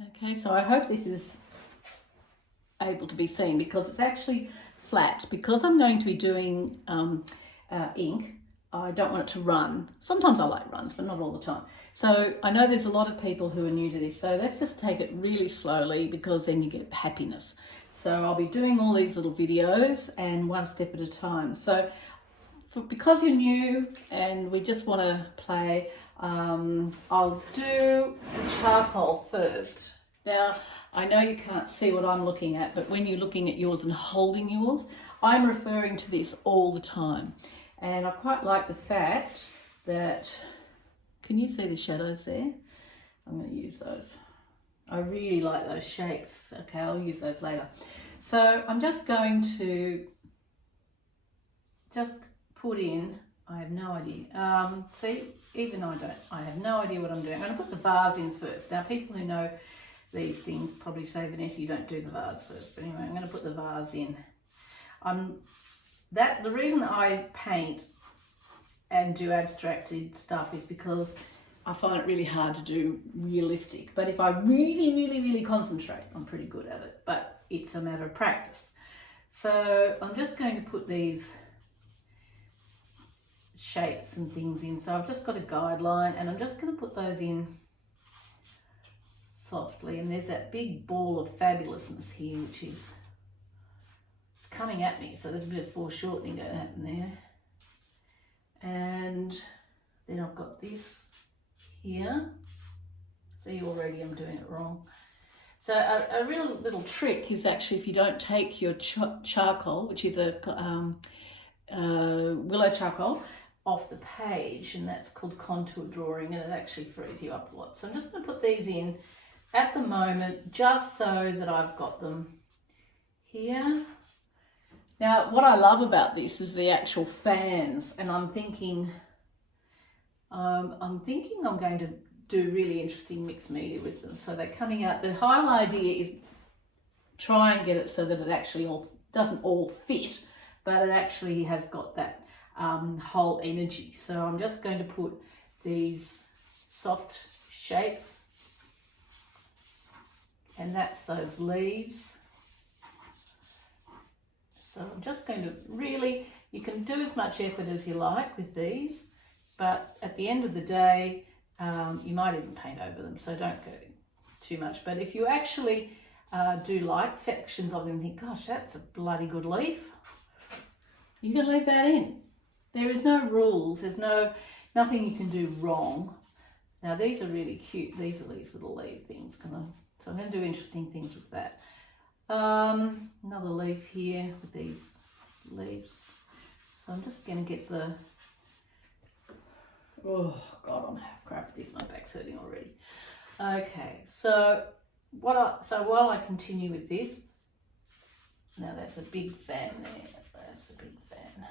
Okay, so I hope this is able to be seen because it's actually flat. Because I'm going to be doing ink, I don't want it to run. Sometimes I like runs, but not all the time. So I know there's a lot of people who are new to this, so let's just take it really slowly because then you get happiness. So I'll be doing all these little videos and one step at a time. So because you're new and we just want to play, I'll do the charcoal first. Now, I know you can't see what I'm looking at, but when you're looking at yours and holding yours, I'm referring to this all the time. And I quite like the fact that, can you see the shadows there? I'm going to use those. I really like those shapes. Okay, I'll use those later. So I'm just going to put in, I have no idea. See, even I have no idea what I'm doing. I'm going to put the vase in first. Now, people who know these things probably say, Vanessa, you don't do the vase first. But anyway, I'm going to put the vase in. The reason I paint and do abstracted stuff is because I find it really hard to do realistic. But if I really concentrate, I'm pretty good at it. But it's a matter of practice. So I'm just going to put these shapes and things in. So I've just got a guideline and I'm just going to put those in softly. And there's that big ball of fabulousness here, which is coming at me. So there's a bit of foreshortening going to happen there. And then I've got this here. See, already I'm doing it wrong. So a real little trick is actually if you don't take your charcoal, which is a willow charcoal, off the page, and that's called contour drawing, and it actually frees you up a lot. So I'm just going to put these in at the moment just so that I've got them here. Now, what I love about this is the actual fans, and I'm thinking I'm going to do really interesting mixed media with them. So they're coming out. The whole idea is try and get it so that it actually doesn't all fit, but it actually has got that whole energy. So I'm just going to put these soft shapes, and that's those leaves. So I'm just going to really, you can do as much effort as you like with these, but at the end of the day, you might even paint over them, so don't go too much. But if you actually do like sections of them and think, gosh, that's a bloody good leaf, you can leave that in. There is no rules, there's nothing you can do wrong. Now these are really cute, these are these little leaf things, so I'm going to do interesting things with that. Another leaf here with these leaves. So I'm just going to get the, oh God, I'm crap at this, my back's hurting already. Okay, so while I continue with this, now that's a big fan there, that's a big fan.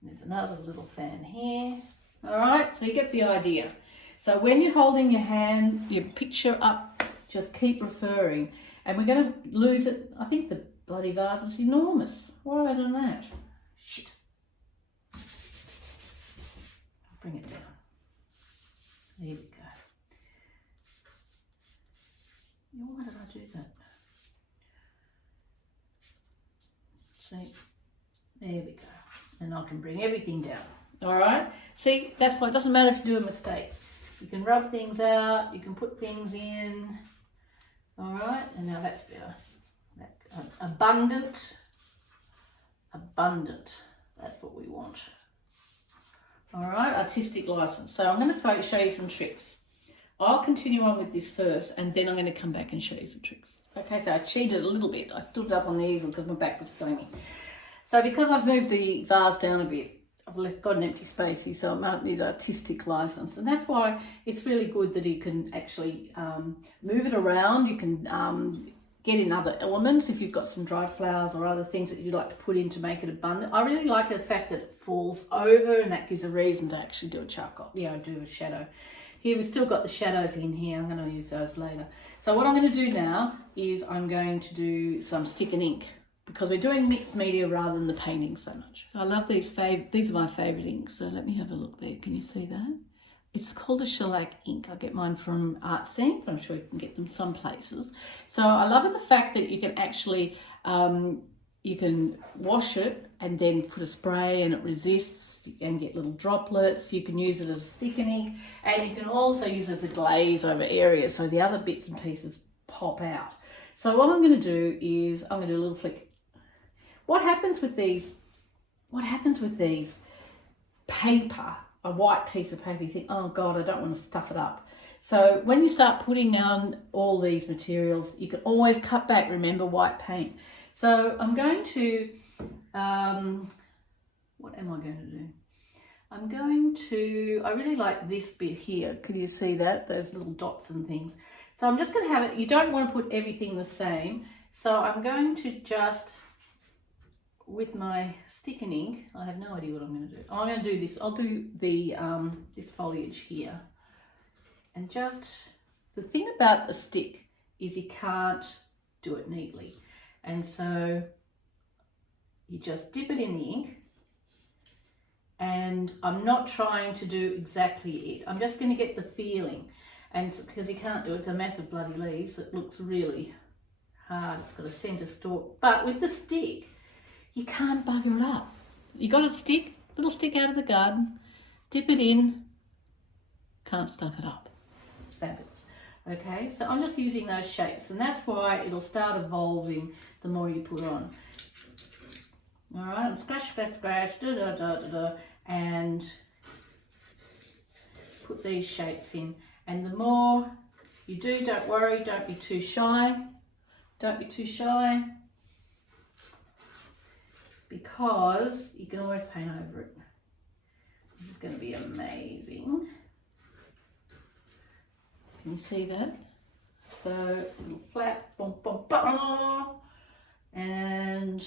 And there's another little fan here. All right, so you get the idea. So when you're holding your hand, your picture up, just keep referring. And we're going to lose it. I think the bloody vase is enormous. Why have I done that? Shit. Bring it down. There we go. Why did I do that? See? There we go. And I can bring everything down. All right? See, that's why it doesn't matter if you do a mistake. You can rub things out. You can put things in. All right, and now that's better. Abundant. That's what we want. All right, artistic license. So I'm going to show you some tricks. I'll continue on with this first, and then I'm going to come back and show you some tricks. Okay, so I cheated a little bit. I stood up on the easel because my back was killing me. So because I've moved the vase down a bit, I've got an empty space here, so I might need artistic license. And that's why it's really good that you can actually move it around. You can get in other elements if you've got some dry flowers or other things that you'd like to put in to make it abundant. I really like the fact that it falls over, and that gives a reason to actually do a charcoal, do a shadow. Here we've still got the shadows in here. I'm going to use those later. So what I'm going to do now is I'm going to do some stick and ink, because we're doing mixed media rather than the painting so much. So I love these are my favourite inks, so let me have a look there. Can you see that? It's called a shellac ink. I get mine from Art Scene, but I'm sure you can get them some places. So I love it, the fact that you can actually, you can wash it and then put a spray and it resists and get little droplets. You can use it as a stick and ink, and you can also use it as a glaze over areas so the other bits and pieces pop out. So what I'm going to do is I'm going to do a little flick. What happens with these paper, a white piece of paper, you think, oh God, I don't want to stuff it up. So when you start putting down all these materials, you can always cut back, remember, white paint. So I'm going to, what am I going to do? I really like this bit here. Can you see that? Those little dots and things. So I'm just going to have it, you don't want to put everything the same. So I'm going to just, with my stick and ink, I have no idea what I'm going to do. I'm going to do this. I'll do the this foliage here, and just the thing about the stick is you can't do it neatly, and so you just dip it in the ink. And I'm not trying to do exactly it. I'm just going to get the feeling, and because you can't do it, it's a massive bloody leaves. It looks really hard. It's got a centre stalk, but with the stick, you can't bugger it up. You got a stick, little stick out of the garden, dip it in, can't stuff it up. It's fabulous. Okay, so I'm just using those shapes, and that's why it'll start evolving the more you put on. All right, and scratch, scratch, scratch, da da da da da, and put these shapes in. And the more you do, don't worry, don't be too shy. Don't be too shy, because you can always paint over it. This is going to be amazing. Can you see that? So, little flap, boom, boom, boom, and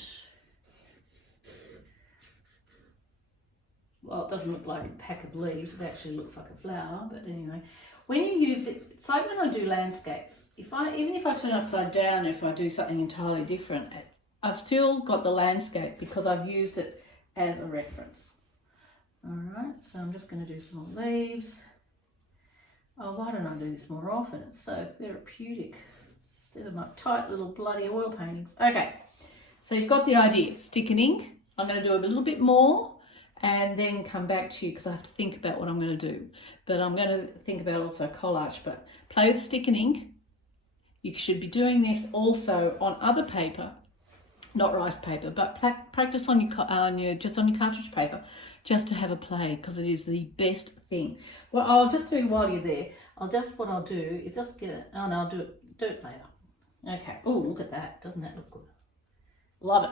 well, it doesn't look like a pack of leaves, it actually looks like a flower, but anyway. When you use it, it's like when I do landscapes, even if I turn upside down, if I do something entirely different, I've still got the landscape because I've used it as a reference. All right, so I'm just going to do some more leaves. Oh, why don't I do this more often? It's so therapeutic instead of my tight little bloody oil paintings. Okay, so you've got the idea. Stick and ink. I'm going to do a little bit more and then come back to you because I have to think about what I'm going to do. But I'm going to think about also collage. But play with stick and ink. You should be doing this also on other paper, not rice paper, but practice on your cartridge paper, just to have a play, because it is the best thing. What I'll just do while you're there, what I'll do is just get it. Oh no, I'll do it later. Okay. Oh, look at that. Doesn't that look good? Love it.